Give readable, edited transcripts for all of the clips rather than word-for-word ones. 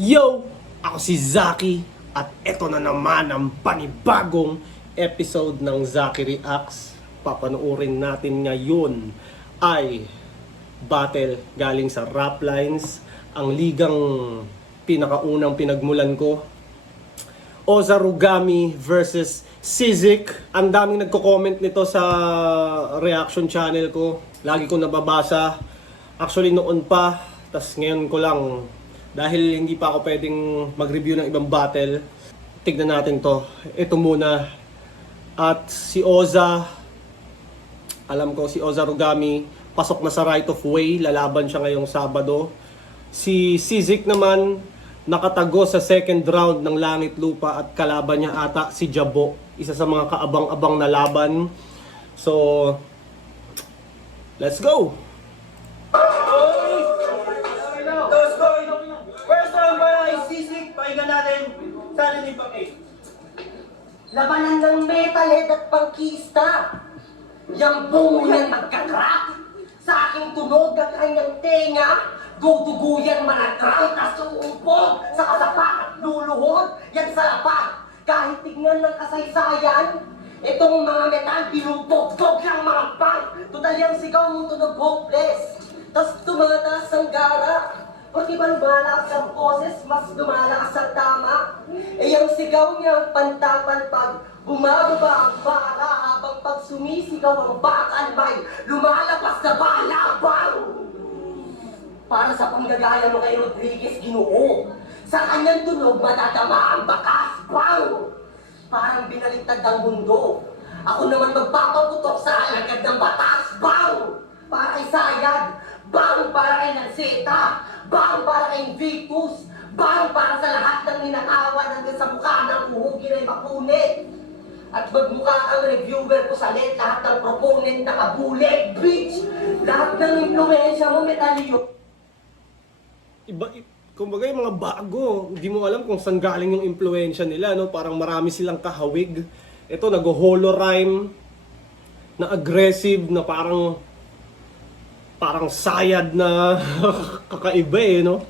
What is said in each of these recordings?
Yo! Ako si Zaki at eto na naman ang panibagong episode ng Zaki Reacts. Papanoorin natin ngayon ay battle galing sa Rap Lines, ang ligang pinakaunang pinagmulan ko. Ozarugami versus Sizik. Ang daming nagko-comment nito sa reaction channel ko. Lagi ko nababasa. Actually noon pa, tas ngayon ko lang, dahil hindi pa ako pwedeng mag-review ng ibang battle, tignan natin to. Ito muna. At si Oza, alam ko si Ozarugami, pasok na sa right of way. Lalaban siya ngayong Sabado. Si Sizik naman, nakatago sa second round ng Langit Lupa at kalaban niya ata si Jabo. Isa sa mga kaabang-abang na laban. So, let's go! Sana din pang Labanan ng metalhead at pangkista. Yang bungo yan magkakrap. Sa aking tunog ang kanyang tenga. Duduguyan managkram. Tas uumpog sa kasapak at luluhod. Yan sa lapag. Kahit tignan ng kasaysayan, itong mga metal binubog-dog lang mga pang. Total yung sigaw mong tunog hopeless. Tas tumataas ang gara. Pag iba lumalakas ang boses, mas lumalakas ang tama. Eh yung sigaw niya pantapalpag, bumababa ang baka habang pag sumisigaw ang bakal may lumalabas na balabang. Para sa panggagaya mo kay Rodriguez Ginoo, sa kanyang tunog madadama ang bakas, bang! Parang binaliktad ang mundo. Ako naman magpapaputok sa alagad ng batas, bang! Para kay Sayad, bang! Para kay Nanseta, bang! Para kay Invictus, bang! Para sa lahat ng ninakawan hanggang sa mukha ng uhugin ay makunit. At magmukha kang reviewer ko sa net, lahat ng proponent nakabulit, bitch! Lahat ng influensya mo, metalyo. Kumbaga yung mga bago, hindi mo alam kung saan galing yung impluensya nila, no? Parang marami silang kahawig. Ito, nag-holo rhyme, na aggressive, na parang sayad na kakaiba eh, no?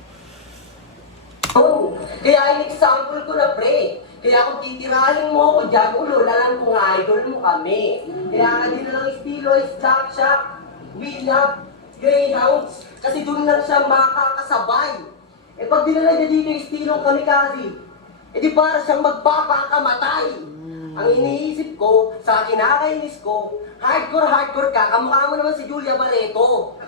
Oh, kaya in-example ko na pre. Kaya kung titirahin mo ako dyan, ululalan kung idol mo kami. Kaya nga din na lang estilo is Jack Shack, We Love, Greyhounds. Kasi doon lang siya makakasabay. Eh pag dinala niya dito yung estilong kamikaze, eh di para siyang magpapakamatay. Ang iniisip ko, sa kinakainis ko, hardcore ka, kamukha mo naman si Julia Barreto.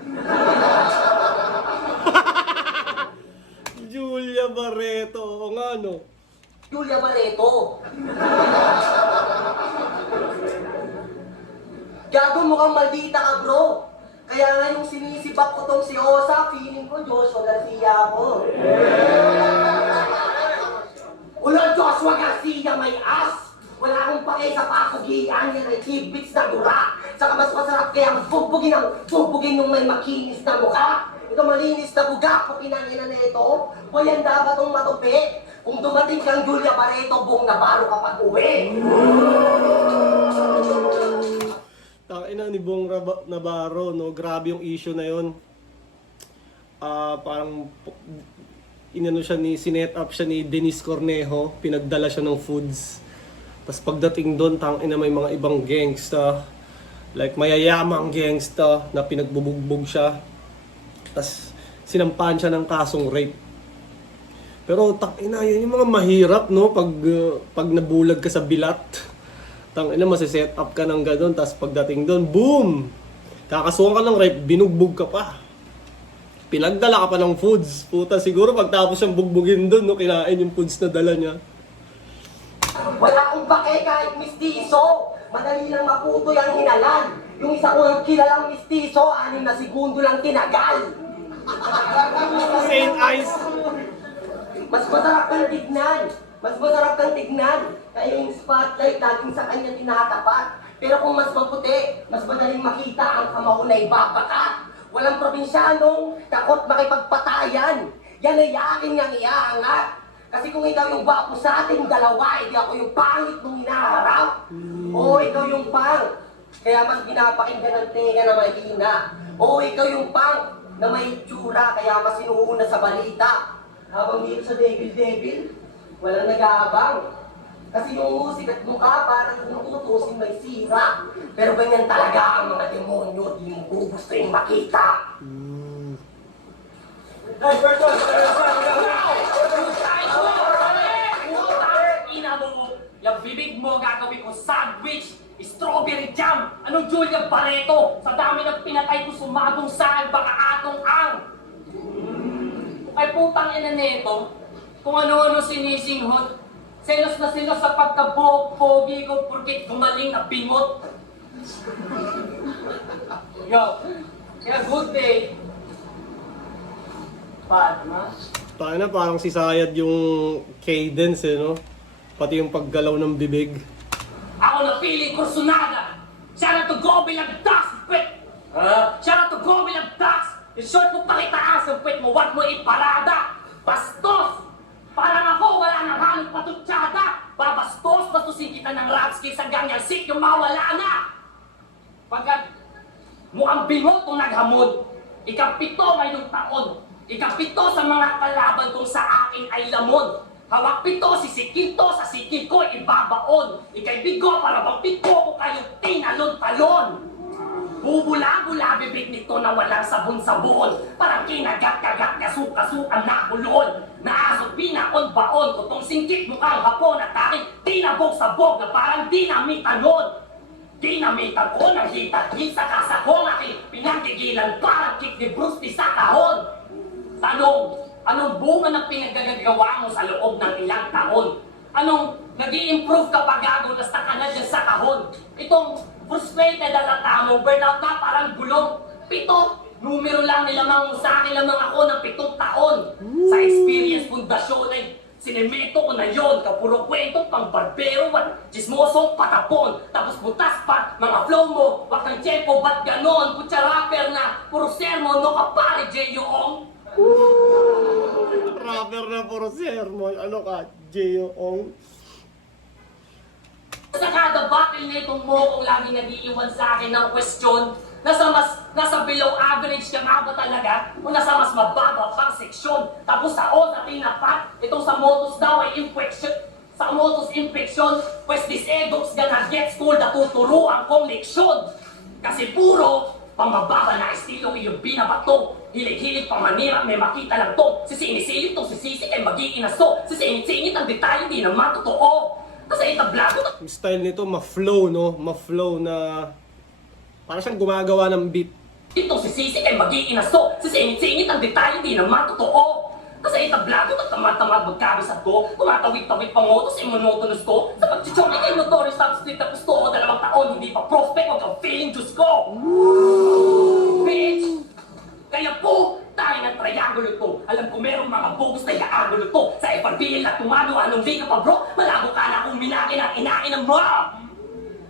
Julia Barreto, o nga no? Julia Barreto. Gago mukhang maldita ka bro. Kaya nga yung sinisibak ko tong si Osa, feeling ko Joshua Garcia ko. Ulan Joshua Garcia may as. Wala akong pake sa pakugian, yan ay tidbits na dura. Saka mas masarap kaya bubugin yung may makinis na mukha. Ito malinis na buga, pukinangin na ito. O yan dapat tong matupi. Kung dumating kang Julia Barreto, buong Navarro kapag uwi. Tangina ni Bong Navarro, no? Grabe yung issue na yon. Parang inano siya sinet up siya ni Denise Cornejo, pinagdala siya ng foods. Tapos pagdating doon, tangina may mga ibang gangsta, like mayayamang gangsta na pinagbubugbog siya. Tapos sinampahan siya ng kasong rape. Pero tangina, yun yung mga mahirap, no? Pag nabulag ka sa bilat. Tangina, masiset up ka ng gano'n, tapos pagdating doon, boom! Kakasuhan ka ng rape, binugbog ka pa. Pinagdala ka pa ng foods. Puta, siguro pagtapos siyang bugbugin doon, no, kinain yung foods na dala niya. Wala akong pake kahit mistiso. Madali lang maputo yung hinalan. Yung isa ko yung kilalang mistiso, 6 na segundo lang tinagal. Saint Eyes! Mas masarap kang tignan. Mas masarap kang tignan. Kaya yung spotlight laging sa kanya tinatapat. Pero kung mas maputi, mas madaling makita ang kamao na ibabaka. Walang probinsyanong takot makipagpatayan. Yan ay akin niyang iaangat. Kasi kung ikaw yung gwapo sa ating dalawa, hindi ako yung pangit mong hinaharap. O ikaw yung pang. Kaya mas pinapakinggan ng tenga na mahina. O ikaw yung pang na may tsura, kaya mas inuuna sa balita. Habang dito sa Devil, walang nag-aabang. Kasi yung musik at mukha parang kung utusin may sira. Pero ganyan talaga ang mga demonyo, di mo gusto yung makita. Ina mo, yung bibig mo gagawin ko sandwich, strawberry jam, anong Julia Barreto? Sa dami ng pinatay ko sumagong sa akin, baka atong ang. Ay putang ina nito, kung ano-ano sinisinghot, selos na selos sa pagkapogi ko porkit gumaling na bingot. Yo, kaya good day. Padma. Tayo na, parang si Sayad yung cadence eh, no? Pati yung paggalaw ng bibig. Ako na pili Kursunada. Siya na to go bilang das, pwet. Siya na to go bilang das. Yung short mo pakitaas, ang pwet mo, wag mo iparada. Bastos! Parang ako, wala nang halong patutsada. Babastos, bastusin kita ng rapski sa ganyan sik, yung mawala na. Pagkat mukhang bingot kung naghamod, ikapito ngayong taon. Ikapito sa mga kalaban kung sa akin ay lamon. Hawak pito, sisikito, sa sikil ko ibabaon. Ika'y bigo para bang pito ko kayong tinalon-talon. Bubula-bula bibig nito na walang sabon-sabon. Parang kinagat-kagat niya suka-sukan na bulon. Naasot pinakon-baon ko tong singkit mukhang hapon at aking tinabog-sabog na parang dinamitanon. Dinamitan ko ng hitat-hit sa kasakong aking pinagtigilan parang kick ni Bruce Lee sa kahon. Tanong, anong bunga ng pinagagagawa mo sa loob ng ilang taon? Anong nag-i-improve kapag gagulas na ka na dyan sa kahon? Itong frustrated na tamo, burnout na parang gulong. 7, numero lang nilamang mo sa akin lamang ako ng 7 taon. Sa experience pundasyon ay sinemento ko na yon, kapuro kwento pang barbero at chismosong patapon. Tapos butas pa, mga flow mo, wag ng tiyempo, ba't ganon? Kutsa rapper na, puro sermon, no kapare, J.O.ong. Rapper na puro sermon. Ano ka, J.O.ong? Sa kada battle na itong mokong lagi nag-iiwan sa akin ng question, nasa below average ka nga ba talaga? O nasa mas mababa pang seksyon? Tapos sa O na tinapat, itong sa motos daw ay infection. Sa motos infection, pues this edox gonna get school na tuturuan kong leksyon. Kasi puro pamababa na estilo iyong binabato. Hilig-hilig pang manira, may makita lang to. Sisinisilip tong sisisi kay mag-iinaso. Sisingit-singit ang detalye, di naman totoo. Kasi itablado na Yung style nito, ma-flow, no? Ma-flow na... Parang siyang gumagawa ng beat. itong sisisi kay mag-iinaso. Sisingit-singit ang detalye, di naman totoo. Kasi itablado na tamad-tamad magkabisat ko. Tumatawid-tawid pa ngotos, monotonous ko. Sa pagchichongi kay notorious substitute na gusto ko 2 taon, hindi pa prospect, huwag kang feeling Diyos ko. Bitch! Kaya po, tayo ng triangulo to. Alam ko merong mga bogus na iaangulo to. Sa FRBL na tumano, anong di ka pa bro? Malabo ka na kung minaki ng inain mo!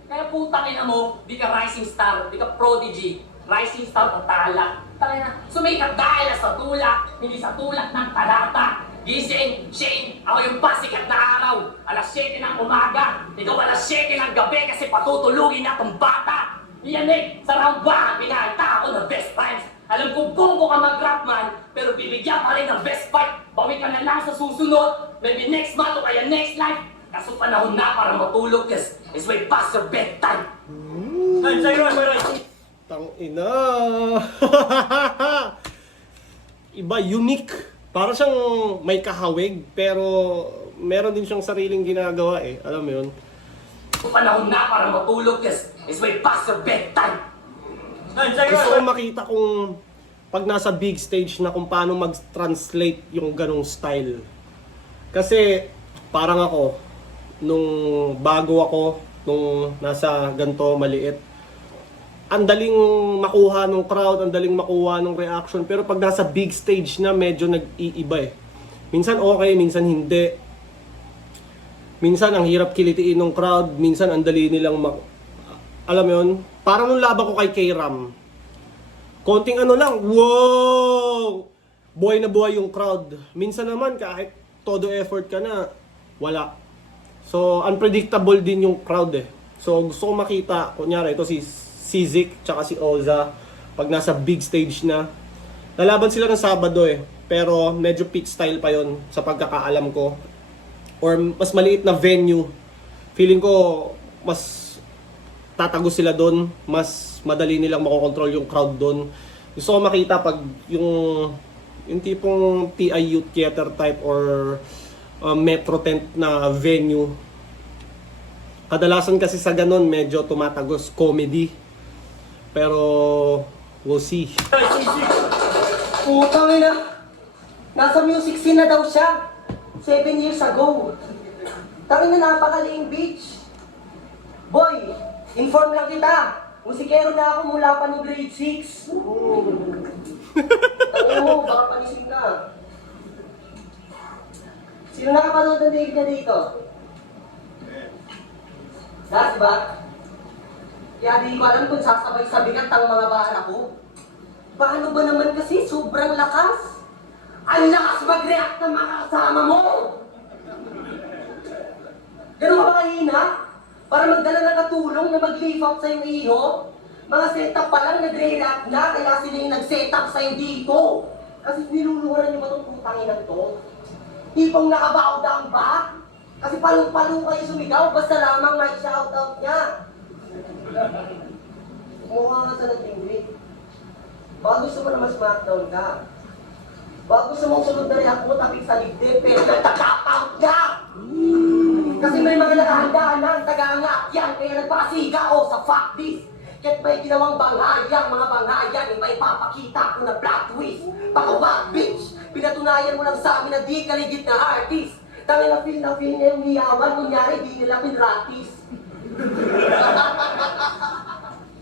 Kaya putang ina mo, di ka rising star, di ka prodigy. Rising star o tala. Tangin na, sumikat dahil sa tulak, hindi sa tulak ng talata. Gising, Shane, ako yung pasikat na araw. Alas 7 ng umaga, ikaw alas 7 ng gabi kasi patutulugin na tong bata. Yanig, sa round 1, pinahita ako ng best times. Alam ko bobo ka mag-rap man, pero bibigyan pa rin ng best fight. Bawi ka na lang sa susunod, maybe next month o kaya next life. Kaso panahon na para matulog, yes, it's way past your bedtime. Ay, sa'yo, Tang ina. Iba, unique. Para siyang may kahawig, pero meron din siyang sariling ginagawa eh. Alam mo yun? Panahon na para matulog, yes, it's way past your bedtime. Gusto ko makita kung pag nasa big stage na kung paano mag-translate yung ganong style. Kasi parang ako, nung bago ako, nung nasa ganto maliit, ang daling makuha ng crowd, ang daling makuha ng reaction. Pero pag nasa big stage na, medyo nag-iiba eh. Minsan okay, minsan hindi. Minsan ang hirap kilitiin ng crowd, minsan ang dali nilang alam mo yun? Parang nung laban ko kay K-Ram. Konting ano lang, wow! Buhay na buhay yung crowd. Minsan naman kahit todo effort ka na, wala. So, unpredictable din yung crowd eh. So, gusto ko makita, kunyari, ito si Sizik, tsaka si Oza, pag nasa big stage na. Lalaban sila ng Sabado eh. Pero medyo pit style pa yon sa pagkakaalam ko. Or mas maliit na venue. Feeling ko mas tatago sila doon. Mas madali nilang makokontrol yung crowd doon. Gusto ko makita pag yung tipong TI Youth Theater type or Metro Tent na venue. Kadalasan kasi sa ganun medyo tumatagos comedy. Pero we'll see. Putang ina. Nasa music scene na daw siya. 7 years ago. Tangin na napakaliing beach. Boy, inform lang kita. Musikero na ako mula pa ng grade 6. Tangin mo, baka panising ka. Sino nakapanood ng David na dito? That's ba? Kaya di ko alam kung sasabay sa bigat ang mga bala ko. Paano ba naman kasi sobrang lakas? Ang lakas mag-react ng mga kasama mo! Ganun ka ba kahina? Para magdala ng katulong na mag-lift up sa'yo iho? Mga setup pa lang nagre-react na, kaya sila yung nag-setup sa'yo dito. Kasi niluluhuran niyo ba itong putanginan to? Tipong nakabow down ba? Kasi palong-palong kayo sumigaw, basta lamang may shoutout niya. Mukha nga sa nagtingwit. Baka gusto mo naman smackdown ka. Baka gusto mong sunod na react mo, tapik sa ligdib, pero nagtaka-out ka! Kasi may mga nakahandaan ng taga-angat yan, kaya nagpasiga o sa fact this. Kahit may ginawang banghayang, mga banghayan, may ipapakita ko na plot twist. Pakawag, bitch! Pinatunayan mo lang sa amin na di kaligit na artist. Tangin na feel niya yung hiyawan, kunyari di nila pinratis.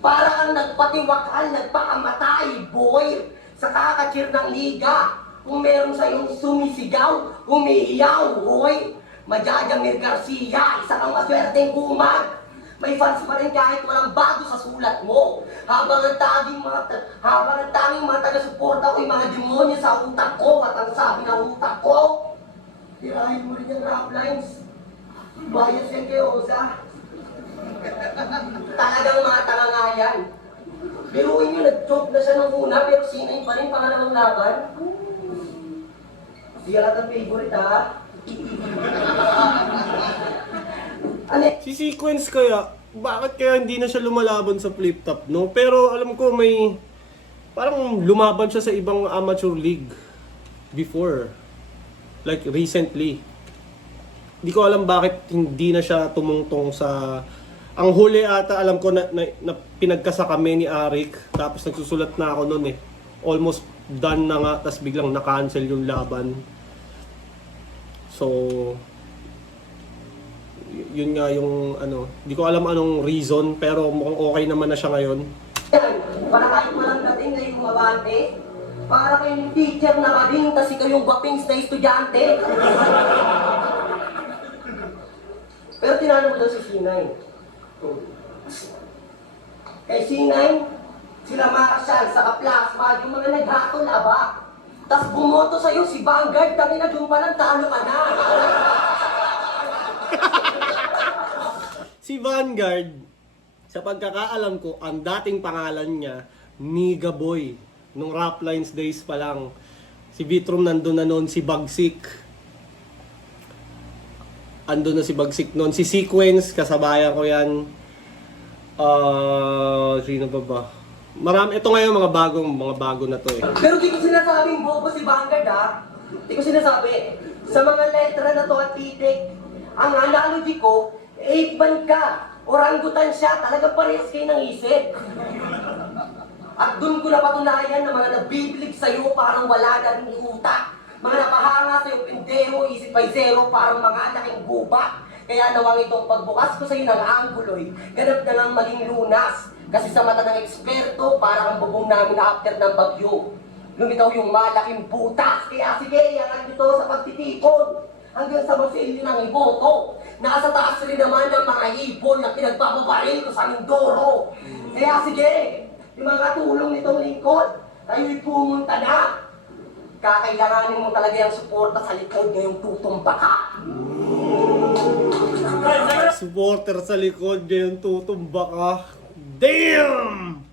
Para kang nagpatiwakal, nagpakamatay, boy! Sa kakachir ng liga. Kung meron sa'yong sumisigaw, humihiyaw, boy! Majajamir Garcia, isa kang maswerteng kumag. May fans pa rin kahit walang bago sa sulat mo. Habang ang tanging mga taga-suporta ko, yung mga demonyo sa utak ko at ang sabi ng utak ko, tirahin mo rin yung rap lines. Bias yan kay Oza. Talagang mga tangangayan. Biruin nyo, nag-choke na siya nung una, pero sinay pa rin pangalawang laban. Di yata favorite, ha? Si Sequence kaya, bakit kaya hindi na siya lumalaban sa flip top, no? Pero alam ko may, parang lumaban siya sa ibang amateur league before. Like recently. Hindi ko alam bakit hindi na siya tumungtong sa... Ang huli ata, alam ko na pinagkasa kami ni Arik, tapos nagsusulat na ako noon eh. Almost done na nga, tapos biglang na-cancel yung laban. So, yun nga yung ano, hindi ko alam anong reason, pero mukhang okay naman na siya ngayon. Yan, para kahit walang dating na yung mabante, para kayong teacher na mading, kasi kayong gwapings na estudyante. Pero tinanong mo daw si Sinay. Kay Sinay, sila Marshall, sa Plasma, yung mga naghatol aba. Tapos bumoto sa'yo si Vanguard, dami na doon palang talo ka na. Si Vanguard, sa pagkakaalam ko, ang dating pangalan niya, Niga Boy. Nung Rap Lines days pa lang. Si Vitrum nandun na noon, si Bagsik. Andun na si Bagsik noon. Si Sequence, kasabayan ko yan. Sino ba ba? Marami, ito ngayon mga bago na to eh. Pero di ko sinasabing bobo si Vanguard, ha? Di ko sinasabi. Sa mga letra na to at titik, ang analogy ko, 8-ban ka, orangutan siya, talaga parehas kayo ng isip. At dun ko napatunayan na mga nabiblig sa'yo parang wala na rin utak. Mga napahanga sa'yo, pendeho, isip ay zero, parang mga laking guba. Kaya nawang itong pagbukas ko sa'yo ng angguloy, ganap na lang maging lunas. Kasi sa mata ng eksperto, parang ang bubong namin na after ng bagyo. Lumitaw yung malaking butas. Kaya sige, iangat nyo to sa pagtitipon. Hanggang sa masilyo ng iboto. Nasa taas rin naman ng mga ibon na pinagbababaril ko sa Mindoro. Kaya sige, yung mga tulong nitong lingkod, tayo'y pumunta na. Kakailanganin mo talaga yung suporta sa likod ngayong tutumba ka. Supporter sa likod niya yung tutumba ka. Damn!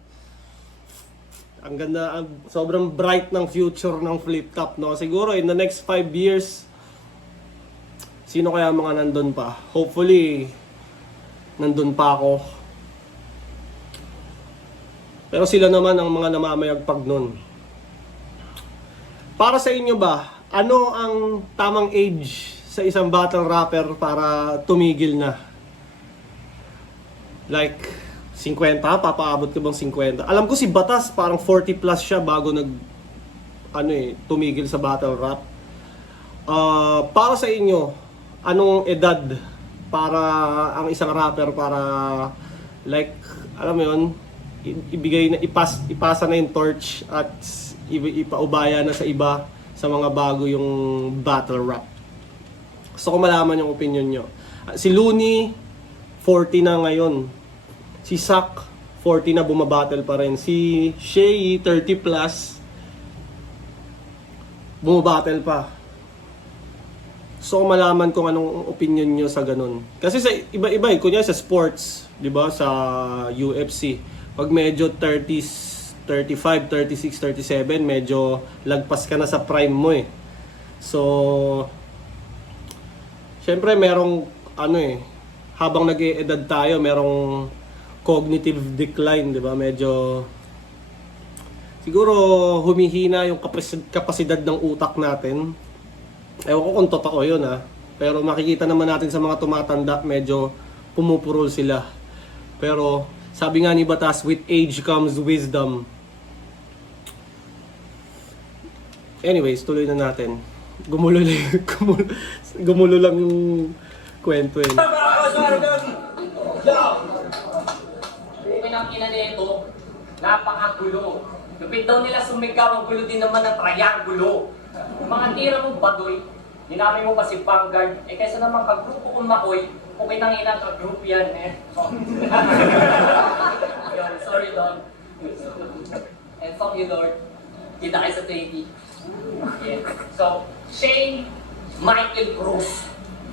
Ang ganda, sobrang bright ng future ng flip top, no? Siguro in the next 5 years, sino kaya mga nandun pa? Hopefully, nandun pa ako. Pero sila naman ang mga namamayagpag nun. Para sa inyo ba, ano ang tamang age sa isang battle rapper para tumigil na? Like, 50? Papaabot ka bang 50? Alam ko si Batas parang 40 plus siya bago tumigil sa battle rap. Para sa inyo, anong edad para ang isang rapper para like, alam mo yun, ipasa na yung torch at ipaubaya na sa iba sa mga bago yung battle rap. Gusto ko malaman yung opinion nyo. Si Looney, 40 na ngayon. Si Sak, 40 na bumabattle pa rin. Si Shay, 30 plus, bumabattle pa. So, malaman kung anong opinion nyo sa ganun. Kasi sa iba-iba, kunya sa sports, di ba, sa UFC, pag medyo 30s, 35, 36, 37, medyo lagpas ka na sa prime mo eh. So, syempre merong, habang nag-e-edad tayo, merong cognitive decline, di ba? Medyo siguro humihina yung kapasidad ng utak natin. Ewan ko kung totoo yun Pero makikita naman natin sa mga tumatanda, medyo pumupurol sila. Pero sabi nga ni Batas, with age comes wisdom. Anyways, tuloy na natin. Gumulo lang yung kwento eh. Pinangkinan nito, napakagulo. Lupit daw nila sumigaw, ang gulo din naman ng triangulo. Mga tira mo badoy, dinami mo pa si Vanguard, kaysa naman kagrupo kong makoy, kung inang kagrupo yan Yun, sorry Lord. And fuck you Lord. Kita kayo sa 20. Yeah. So, Shane Michael Cruz,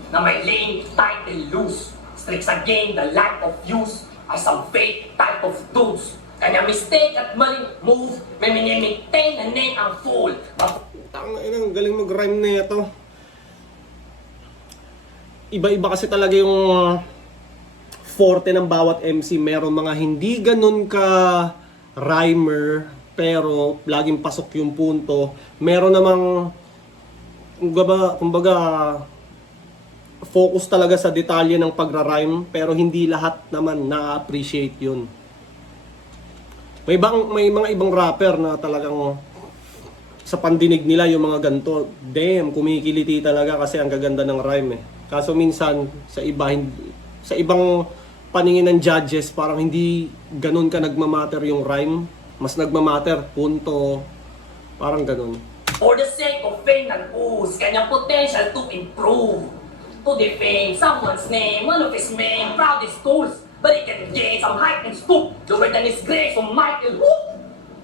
na may lane title loose, strict sa game, the lack of use, ay some fake type of dudes. Kanya mistake at maling move, may minimaintain na name ang fool. Ang galing mag-rhyme na ito. Iba-iba kasi talaga yung forte ng bawat MC. Meron mga hindi ganun ka rhymer, pero laging pasok yung punto. Meron namang, kumbaga, focus talaga sa detalye ng pagra-rhyme, pero hindi lahat naman na-appreciate yun. May mga ibang rapper na talagang sa pandinig nila yung mga ganito, damn, kumikiliti talaga kasi ang gaganda ng rhyme eh. Kaso minsan, sa ibang paningin ng judges, parang hindi ganun ka nagmamatter yung rhyme. Mas nagmamatter, punto, parang ganun. For the sake of fame and ooze, kanyang potential to improve. To defame someone's name, one of his main proudest tools. But he can gain some height and stoop, lower than his grace from Michael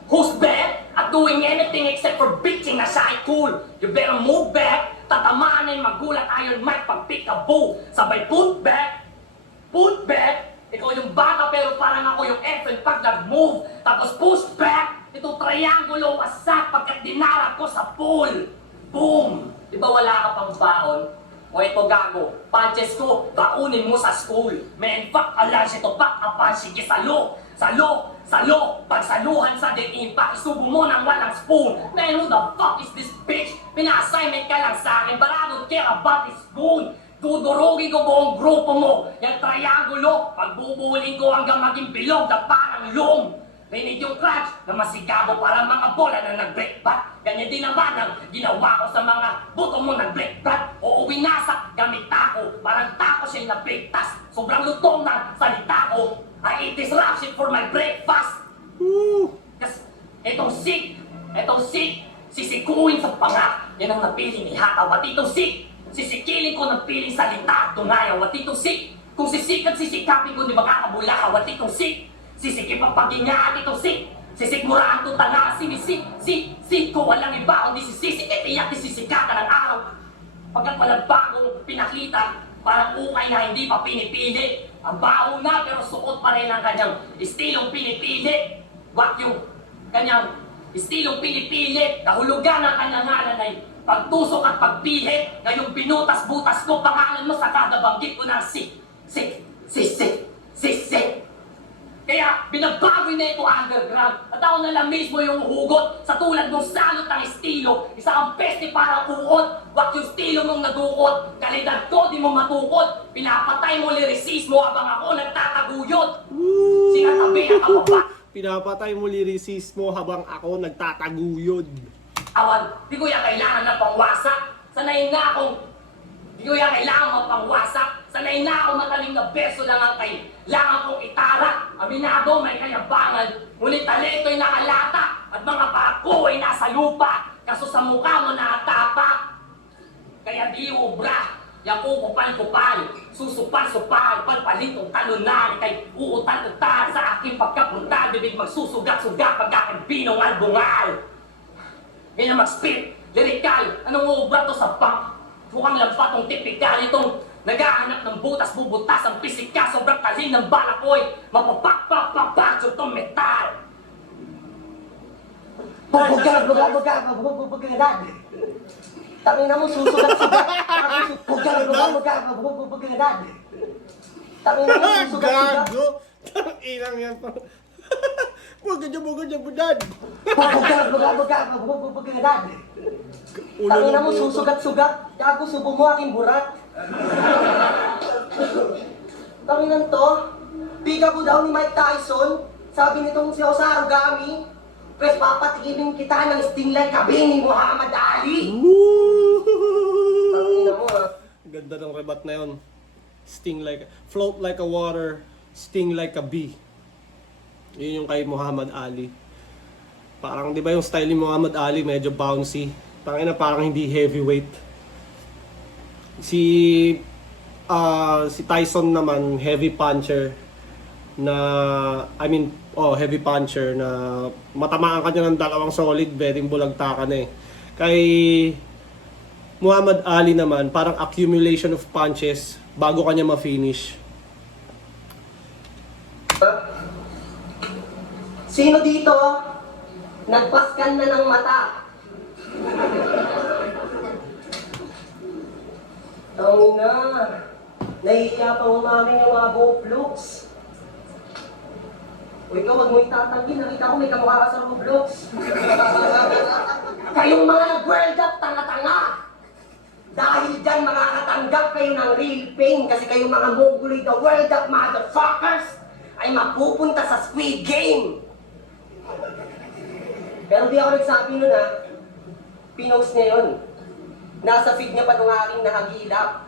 who's bad at doing anything except for bitching na siya ay cool. You better move back, tatamaan na yung magulat Iron Mike pag peekaboo. Sabay put back, ikaw yung bata pero parang ako yung effing pag nag-move. Tapos push back, itong triangulo wasak pagkat dinara ko sa pool. Boom! Di ba wala ka pang baon? O ito gago, punches ko, baunin mo sa school. Man, fuck alam ito, back up sige salo, pagsaluhan sa diin, pakisubo mo ng walang spoon. Man, who the fuck is this bitch? Pina-assignment ka lang sa akin, but I don't care about this spoon. Dudurugin ko buong grupo mo, yung triangulo, pagbubuling ko hanggang maging bilog na parang loom. Rinig yung crunch na masigabo para mga bola na nag-break bat. Ganyan din naman ang ginawa ko sa mga buto mo nag-break bat. O winasak gamit tako, parang tako siya'y nabigtas. Sobrang lutong ng salita ko. I eat this rap shit for my breakfast. Kasi etong sick, sisikuin sa panga. Yan ang napili ni Hata, what itong sick. Sisikilin ko ng piling salita at tungaya, what itong sick. Kung sisik at sisikapin ko, di ba kakabula, what itong sick. Sisikip ang paghingaan itong sik. Sisikmuraan itong tanga. Sik ko walang iba kundi sisik. Itiyak isisikatan ng araw. Pagkat walang bagong pinakita, parang ukay na hindi pa pinipili. Ang baho na pero suot pa rin ang kanyang estilong pinipili. What you kanyang estilong pinipilit, nahulugan ng kanyang ngalan ay pagtusok at pagpihit, ngayong binutas-butas ko pangalan mo sa kada banggit ko ng si. Kaya binabago na ito underground at ako na lang mismo yung hugot sa tulad mong salot ng estilo. Isa kang peste para uot, wag yung estilo mong nag-uot. Kalidad ko di mo matukot, pinapatay mo lirisismo habang ako nagtataguyod. Sinatabi ang kababa. Pinapatay mo lirisismo habang ako nagtataguyod. Awan, di ko yan kailangan ng pangwasak. Sanay na akong, di ko yan kailangan ng pangwasak. Sanay na akong mataling na beso lang ang kailangan kong itara. Aminado may kayabangan, ngunit taleto'y nakalata at mga pako ay nasa lupa. Kaso sa mukha mo nakatapak. Kaya di ubra, yang kukupal-kupal, susupal-supal, palpalitong talunan, kay uutan-utan sa aking pagkapunta, bibig magsusugat-sugat pag aking pinong albungal. Ngayon mag-spit, lirikal, anong ubra to sa punk? Mukhang lampat tong tipikal itong naghahanap ng butas, bubutas ang pisika, sobrang talin ng balak ko'y mapapakpapapakso itong metal. Bugag. Tangin na mo, susugat-sugat. Bugag. Tangin na mo, susugat-sugat. Gago! Ilang yan pa. Bugad niya, budad! Bugag. Tangin na mo, susugat-sugat. Gago, subo mo aking burat. Tanginan to, bigabo daw ni Mike Tyson, sabi nitong si Osaru Gami, pwes papatigilin kita ng sting like kabi ni Muhammad Ali. Tanginan mo ha. Ganda ng rebat na yun. Float like a water, sting like a bee. Yun yung kay Muhammad Ali. Parang di ba yung style ni Muhammad Ali medyo bouncy. Parang hindi heavyweight. Si Tyson naman heavy puncher na heavy puncher na matamaan ka niya ng dalawang solid, pwedeng bulagtakan eh. Kay Muhammad Ali naman parang accumulation of punches bago kanya ma-finish. Sino dito nagpaskan na ng mata? Tangin na. Nahihiya pa umamin yung mga GoPlux. O ikaw, wag mo itatanggi. Nakita ko may kamukha ka sa Roblox. Kayong mga nag-world up, tanga-tanga. Dahil dyan, makakatanggap kayo ng real pain. Kasi kayong mga mongoloid the world up, motherfuckers, ay mapupunta sa Squid Game. Pero di ako nagsabi nun ha. Pinost niya yun. Nasa feed niya pa nung aking nahagilap.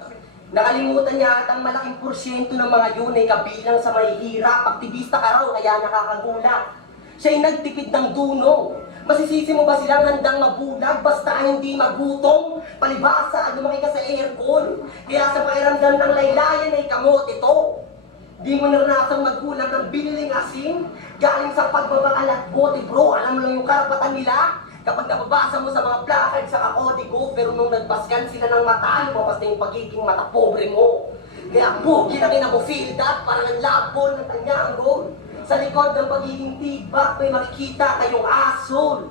Nakalimutan niya at ang malaking porsyento ng mga yun ay kabilang sa mahihirap. Aktivista ka raw, kaya nakakagulat. Siya'y nagtipid ng duno. Masisisi mo ba silang handang mabulag basta hindi magutom? Palibasa, lumaki ka sa aircon. Kaya sa pakiramdam ng laylayan ay kamot ito. Di mo naranasang magkulang ng biniling asin. Galing sa pagbabakal at bote bro, alam mo lang yung karapatan nila? Kapag nababasa mo sa mga placard sa kakodigo, pero nung nagbaskan sila ng mata, lumabas na yung pagiging mata pobre mo. Kaya po, kinakina mo feel that, parang ang labon ng tanyangon. Sa likod ng pagiging tibak, may makikita kayong asol.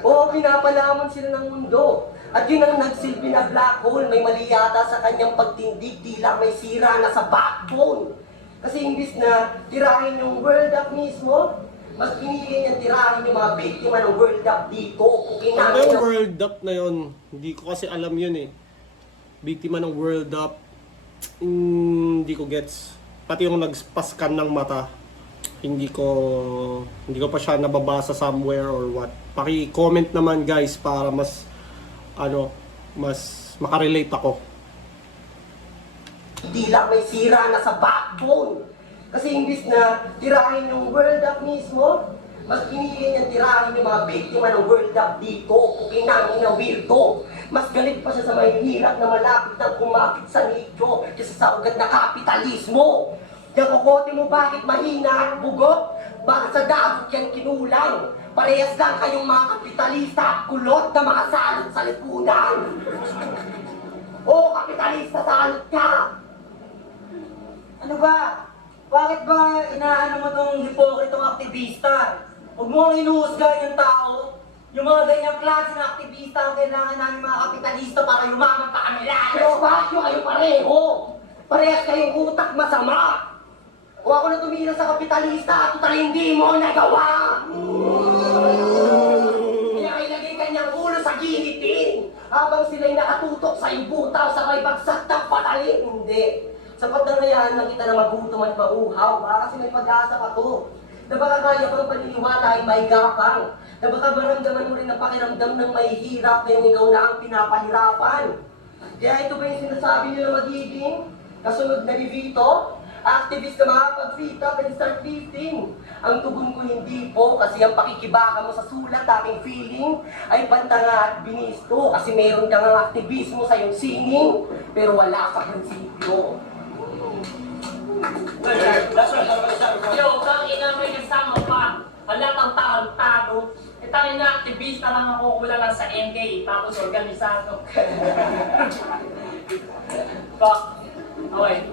Oo, pinapalamon sila ng mundo. At yun ang nagsilbi na black hole, may mali yata sa kanyang pagtindig, tila may sira na sa backbone. Kasi imbis na tirahin yung world up mismo, mas pinili niyang tirahin yung mga biktima ng world up dito. Ano yung world up na yun? Hindi ko kasi alam yun eh. Biktima ng world up, hindi ko gets. Pati yung nagpaskan ng mata, hindi ko pa siya nababasa somewhere or what. Paki-comment naman guys para mas makarelate ako. Tila may sira na sa backbone. Kasi imbis na tirahin yung world up mismo, mas pinili niyang tirahin yung mga biktima ng world up dito. Pukinangin na weirdo. Mas galit pa siya sa mahihirap na malapit ang kumapit sa nityo kaysa sa ugat na kapitalismo. Yung kokote mo bakit mahina at bugok? Bakit sa dagot yan kinulang? Parehas lang kayong mga kapitalista at kulot na mga salot sa lipunan. Oo, kapitalista, salot ka! Ano ba? Bakit ba inaano mo tong hipokritong aktivista? Huwag mo ang inuhusgahan yung tao. Yung mga ganyang klase ng aktivista ang kailangan namin mga kapitalista para yumaman pa kami lalo. Pero bakit kayo pareho? Parehas kayong utak masama. O ako na tumira sa kapitalista at total hindi mo nagawa. Kaya ilagay kanyang ulo sa gilitin habang sila'y nakatutok sa ibutaw sa may bagsak ng patalim. Hindi. Sapat na ngayon na kita na magutom at mauhaw. Baka kasi may pag-asa ka to. Na baka kaya pang paniniwala ay may gapang. Na baka maramdaman mo rin ang pakiramdam ng may hirap ngayong ikaw na ang pinapahirapan. Kaya ito ba yung sinasabi nyo na magiging kasunod na ni Vito? Activist na makapag-fit up and start lifting. Ang tugon ko hindi po kasi ang pakikibaka mo sa sulat aking feeling ay bantanga at binisto kasi meron kang aktivismo sa iyong singing pero wala sa prinsipyo. Yo, kang ina may kasama pa. Halatang tarantado. Eh, tayo na aktivista lang ako, wala lang sa NK, tapos organisado. Fuck. Okay.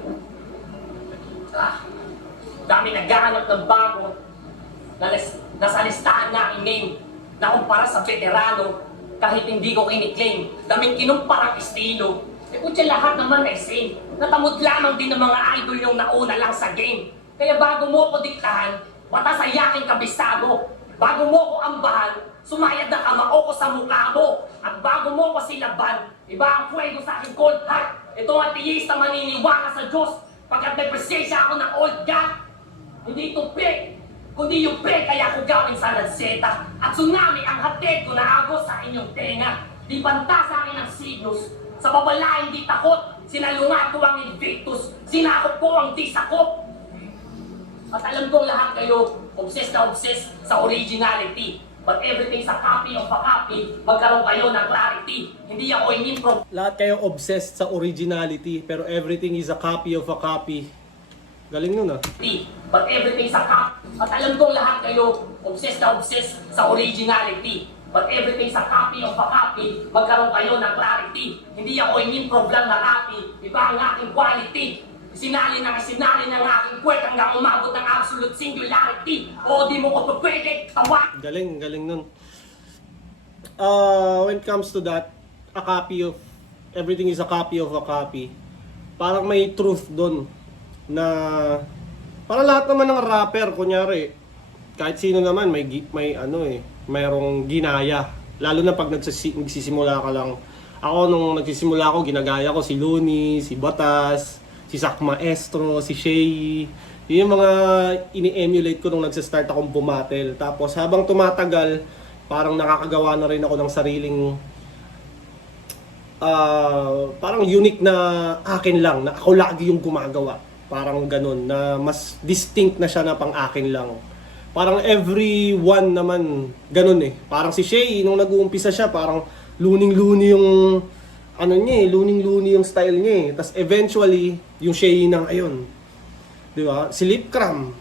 Dami naghahanap ng bago. Nasa listahan na aking name. Nakumpara sa veterano. Kahit hindi ko kiniklaim. Daming kinumparang estilo. Eh, kutya lahat naman ay same. Natamod lamang din ng mga idol yung nauna lang sa game. Kaya bago mo ko diktahan, mata sa yaking kabisado. Bago mo ko ambahan, sumayad na kamao ko sa mukha mo. At bago mo ko silaban, iba ang fuego sa aking cold heart. Ito ang tiyista maniniwala sa Diyos. Pagkat may presensya ako ng old God. Hindi ito fake, kundi yung fake kaya ko gawin sa lanseta. At tsunami ang hatid ko na agos sa inyong tenga. Di banta sa akin ang signals. Sa babala hindi takot. Sinalungat ko ang invictus. Sinakop ko ang di sakop. At alam kong lahat kayo, obsessed na obsessed sa originality. But everything's a copy of a copy. Magkaroon kayo ng clarity. Hindi ako in-improv. Lahat kayo obsessed sa originality, pero everything is a copy of a copy. Galing nun ah. But everything's a copy. At alam kong lahat kayo, obsessed na obsessed sa originality. But everything's a copy of a copy. Magkaroon kayo ng clarity. Hindi ako in-improv lang na copy. Iba ang aking quality. Sinali ng aking kwek hanggang umabot ng absolute singularity. O di mo ko pwede tawa. Galing nun. When it comes to that, a copy of, everything is a copy of a copy. Parang may truth doon na parang lahat naman ng rapper, kunyari, kahit sino naman mayroong ginaya. Lalo na pag nagsisimula ka lang. Ako nung nagsisimula ako, ginagaya ko si Looney, si Batas, si Zac Maestro, si Shay. Yun yung mga ini-emulate ko nung nagsistart akong bumatel. Tapos habang tumatagal, parang nakakagawa na rin ako ng sariling parang unique na akin lang, na ako lagi yung gumagawa. Parang ganun, na mas distinct na siya na pang akin lang. Parang everyone naman ganun eh. Parang si Shay, nung nag-uumpisa siya, parang luning-luni yung luning-luni yung style niya eh. Tapos eventually, yung Shay ng ayon. Di ba? Si Lipcram.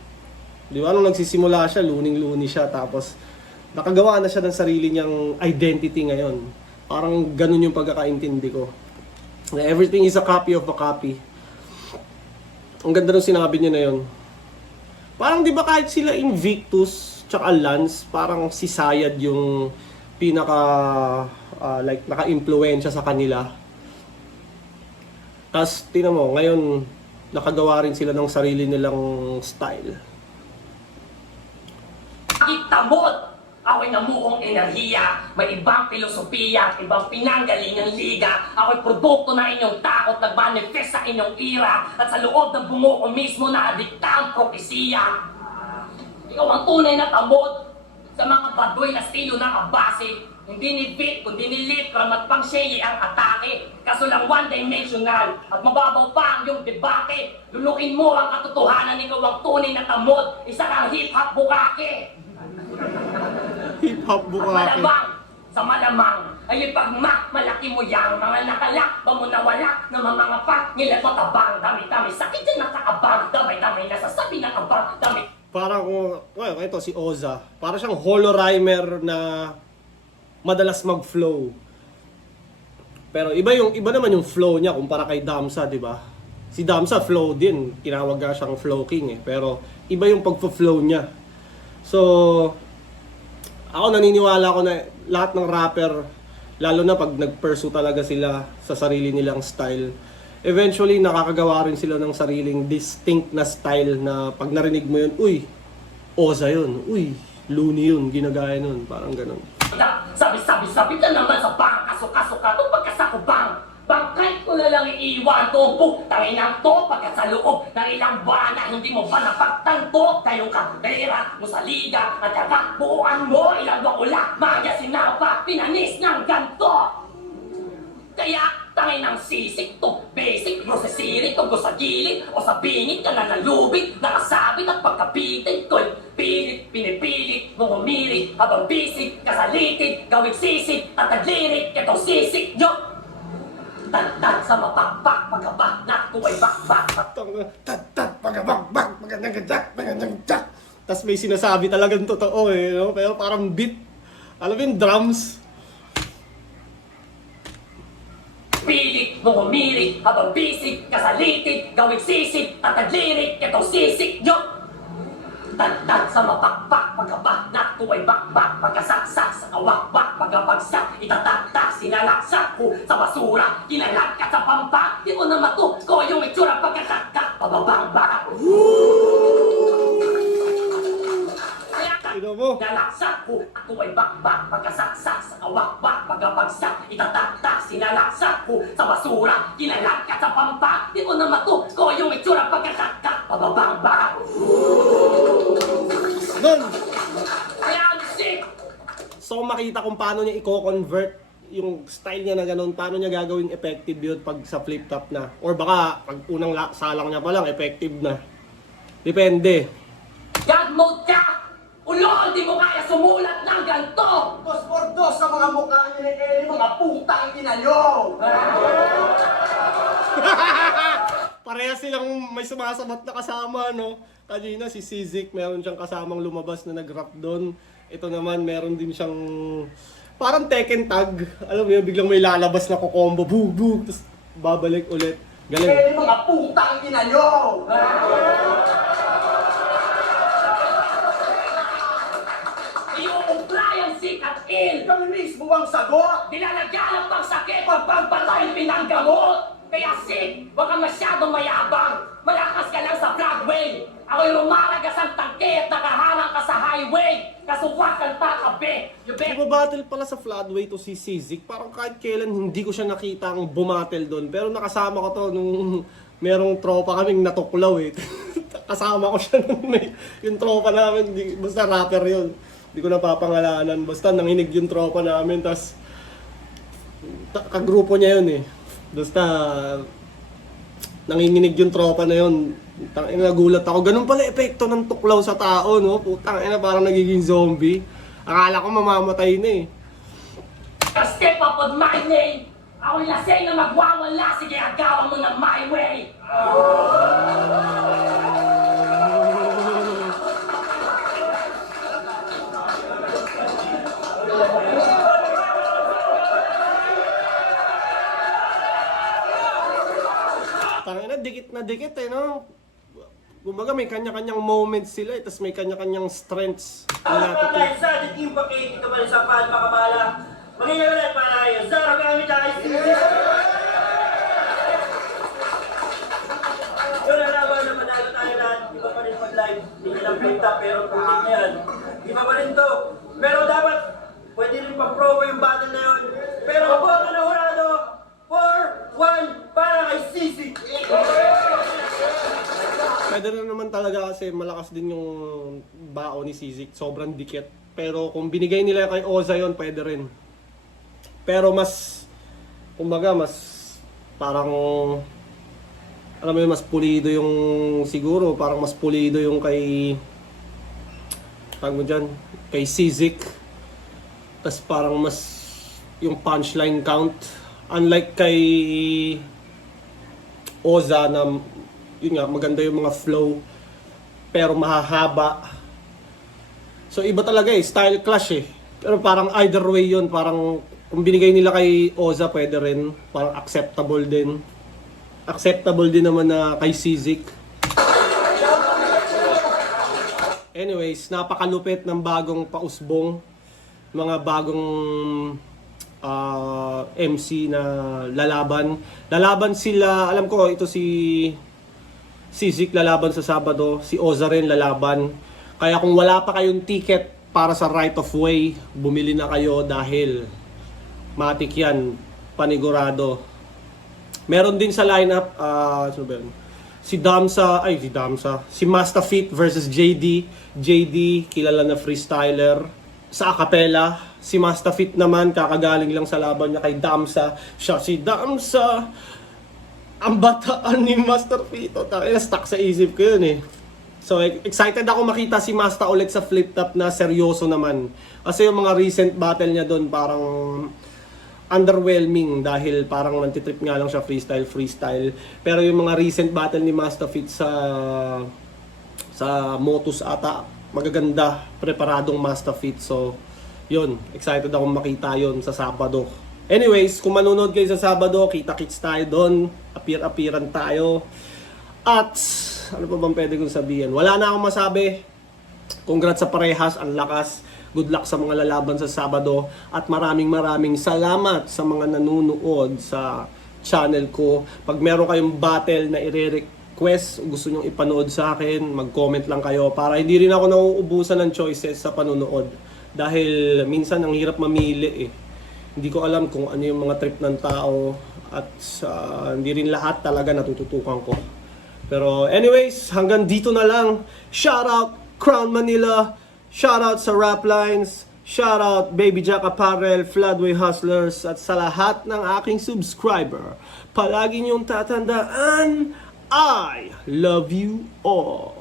Di ba? Nung nagsisimula siya, luning-luni siya. Tapos nakagawa na siya ng sarili niyang identity ngayon. Parang ganun yung pagkakaintindi ko. Everything is a copy of a copy. Ang ganda nung sinabi niya na yun. Parang di ba kahit sila Invictus tsaka Lance, parang si Sayad yung pinaka naka-impluwensya sa kanila. Tapos tingnan mo, ngayon nakagawa rin sila ng sarili nilang style. Itamot! Ako'y namuong enerhiya, may ibang filosofiya, ibang pinanggalingang liga. Ako'y produkto na inyong takot, nag-manifest sa inyong ira. At sa loob ng bungo ko mismo na adikta ang propesiya. Ikaw ang tunay na tamot sa mga baduy na estilo ng abase. Hindi ni Fit, kundi ni Lipcram at pang Shay ang atake. Kaso lang one-dimensional at mababaw pa ang iyong debate. Lulukin mo ang katotohanan, ikaw ang tunay na tamot. Isa kang hip-hop bukake. Hip-hop bukake. Sa malamang ay malaki mo yang mga nakalak, ba mo nawala na mga pak, ngilat mo tabang, dami-dami, sakit din nakakabang, damay-damay, nasasabi na kabang, dami. Parang, ito si Oza. Parang siyang holorhymer na madalas mag-flow. Pero iba naman yung flow niya kumpara kay Damsa, di ba? Si Damsa flow din, tinawag nga siyang flow king eh. Pero iba yung pag-flow niya. So, ako naniniwala ko na lahat ng rapper, lalo na pag nag-pursue talaga sila sa sarili nilang style, eventually nakakagawa rin sila ng sariling distinct na style na pag narinig mo yun, uy, Oza yun, uy, Looney yun, ginagaya nun, parang ganun. Sabi ka naman sa bang, kaso-kaso ka, itong pagkasako bang. Bangkay ko na lang iiwan to, putangin ang to, pagka sa loob ng ilang buwan na hindi mo pa napagtanto, kayong karera mo sa liga, at kakakbuuan mo, ilang wakula, magya sinapa, pinanis ng ganto. Kaya, tangin ng sisig to, basic, mo sa sirik, tungkol sa gilid, o sa bingit ka na nalubig, nakasabit at pagkapitin ko'y pilit, pinipilit, mo humirit, habang bisig, kasalitid, gawing sisig, at naglirik, itong sisig, yo! Tantad sa mapakpak, pagkabak na kuway bakbak. Tat, pagabak, magandang jack. Tapos may sinasabi talagang totoo eh, no? Pero parang beat. Alam mo yung drums? Pilit, mo humirit, habang bisig, kasalitid, gawing sisig, at naglirik, itong sisig, yo! Tantad sa mapakpak, pagkabak na kuway bakbak, pagkasaksak sa kawakbak, pagkabagsak, itataktak, sinalaksak ko sa basura, kinalat ka sa pampa, di mo na matu, ko yung itsura pagkakakak, pababang baka. Ino mo? Nalaksak ko, ako ay bakbak, pagkasaksak sa kawakbak, pagkabagsak, itataktak, sinalaksak ko sa basura, kinalat ka sa pampa, di mo na matu, ko yung itsura pagkakakak, pababang baka. Nun! Kaya ang sick! So makita kung paano niya i-convert yung style niya na ganun, paano niya gagawing effective yun pag sa flip top na. Or baka pag unang salang niya pa lang, effective na. Depende. God mode ka! Ulol, di mo kaya sumulat ng ganto! Dos por dos sa mga mukha niyo ni Eli, mga putang ina nyo! Parehas silang may sumasabat na kasama, no? Kanina si Sizik, meron siyang kasamang lumabas na nag-rap doon. Ito naman, meron din siyang parang Tekken tag. Alam mo yun, biglang may lalabas na kukombo, bug, bug, tapos babalik ulit. Galing. Eli, mga putang ina nyo! Iuumpla yung sick at ill! Kami mismo ang sagot! Nilalagyan ang pangsakit pagpagpatay pinanggamot! Kaya sick, huwag kang masyadong mayabang! Malakas ka lang sa Broadway! Ako'y lumalagas ang tangke at nakaharang ka sa highway! Kasuwak kang tatabi! Bumabattle pala sa Floodway to si Sizik. Parang kahit kailan hindi ko siya nakita ang bumatel doon. Pero nakasama ko to nung merong tropa kaming natuklaw eh. Kasama ko siya nung may, yung tropa namin, basta rapper yun. Hindi ko napapangalanan. Basta nanginig yung tropa namin. Tapos kagrupo niya yun eh. Basta nanginginig yung tropa na yun. Tangina, nagulat ako. Ganun pala epekto ng tuklaw sa tao, no? Putang ina, parang nagiging zombie. Akala ko mamamatay na eh. Step up on my name! Ako'y lasing na magwawala, sige agawan mo ng my way! Tangina, dikit na dikit eh, no? Kumbaga may kanya-kanyang moments sila eh, tapos may kanya-kanyang strengths. Apa tayo sa ating pakikita ka pa rin sa pagpapabala. Mangyayari para tayo. Zara kami tayo. Yun, alaban na manalo tayo lahat. Iba pa rin mag-live. Hindi lang pinta pero putik na yan. Iba pa rin to. Pero dapat, pwede rin pang-promo yung battle na yun. Pero ako ang nahurado. 4-1 para kay Sisi. Pwede na naman talaga kasi malakas din yung bao ni Sizik. Sobrang dikit. Pero kung binigay nila kay Oza yun, pwede rin. Pero mas, kumbaga, mas parang, alam mo yun, mas pulido yung, siguro, parang mas pulido yung kay, tawag mo dyan, kay Sizik. Tapos parang mas, yung punchline count, unlike kay Oza na, yun nga, maganda yung mga flow, pero mahahaba. So iba talaga eh, style clash eh. Pero parang either way yun, parang kung binigay nila kay Oza pwede rin, parang acceptable din. Acceptable din naman na kay Sizik. Anyways, napakalupit ng bagong pausbong mga bagong MC na lalaban. Lalaban sila, alam ko ito si Zik lalaban sa Sabado, si Oza rin lalaban. Kaya kung wala pa kayong ticket para sa right of way, bumili na kayo dahil matik yan, panigurado. Meron din sa lineup, sino ba yun? Si Mastafit versus JD. JD, kilala na freestyler. Sa acapella, si Mastafit naman, kakagaling lang sa laban niya kay Damsa. Siya si Damsa, ang bataan ni Mastafit. Stuck sa isip ko yun eh. So, excited ako makita si Masta ulit sa flip top na seryoso naman. Kasi yung mga recent battle niya doon parang underwhelming dahil parang nantitrip nga lang siya freestyle. Pero yung mga recent battle ni Mastafit sa Motus ata, magaganda, preparadong Mastafit. So, yun, excited akong makita yun sa Sabado. Anyways, kung manonood kayo sa Sabado, kita-kits tayo doon, appear-appearan tayo. At ano pa bang pwede kong sabihin? Wala na akong masabi. Congrats sa parehas, ang lakas. Good luck sa mga lalaban sa Sabado. At maraming salamat sa mga nanonood sa channel ko. Pag meron kayong battle na i-request, gusto nyong ipanood sa akin, mag-comment lang kayo para hindi rin ako nauubusan ng choices sa panonood. Dahil minsan ang hirap mamili eh. Hindi ko alam kung ano yung mga trip ng tao at hindi rin lahat talaga natututukan ko. Pero anyways, hanggang dito na lang. Shoutout Crown Manila, shoutout sa Rap Lines, shoutout Baby Jack Apparel, Floodway Hustlers, at sa lahat ng aking subscriber. Palagi niyong tatandaan, I love you all.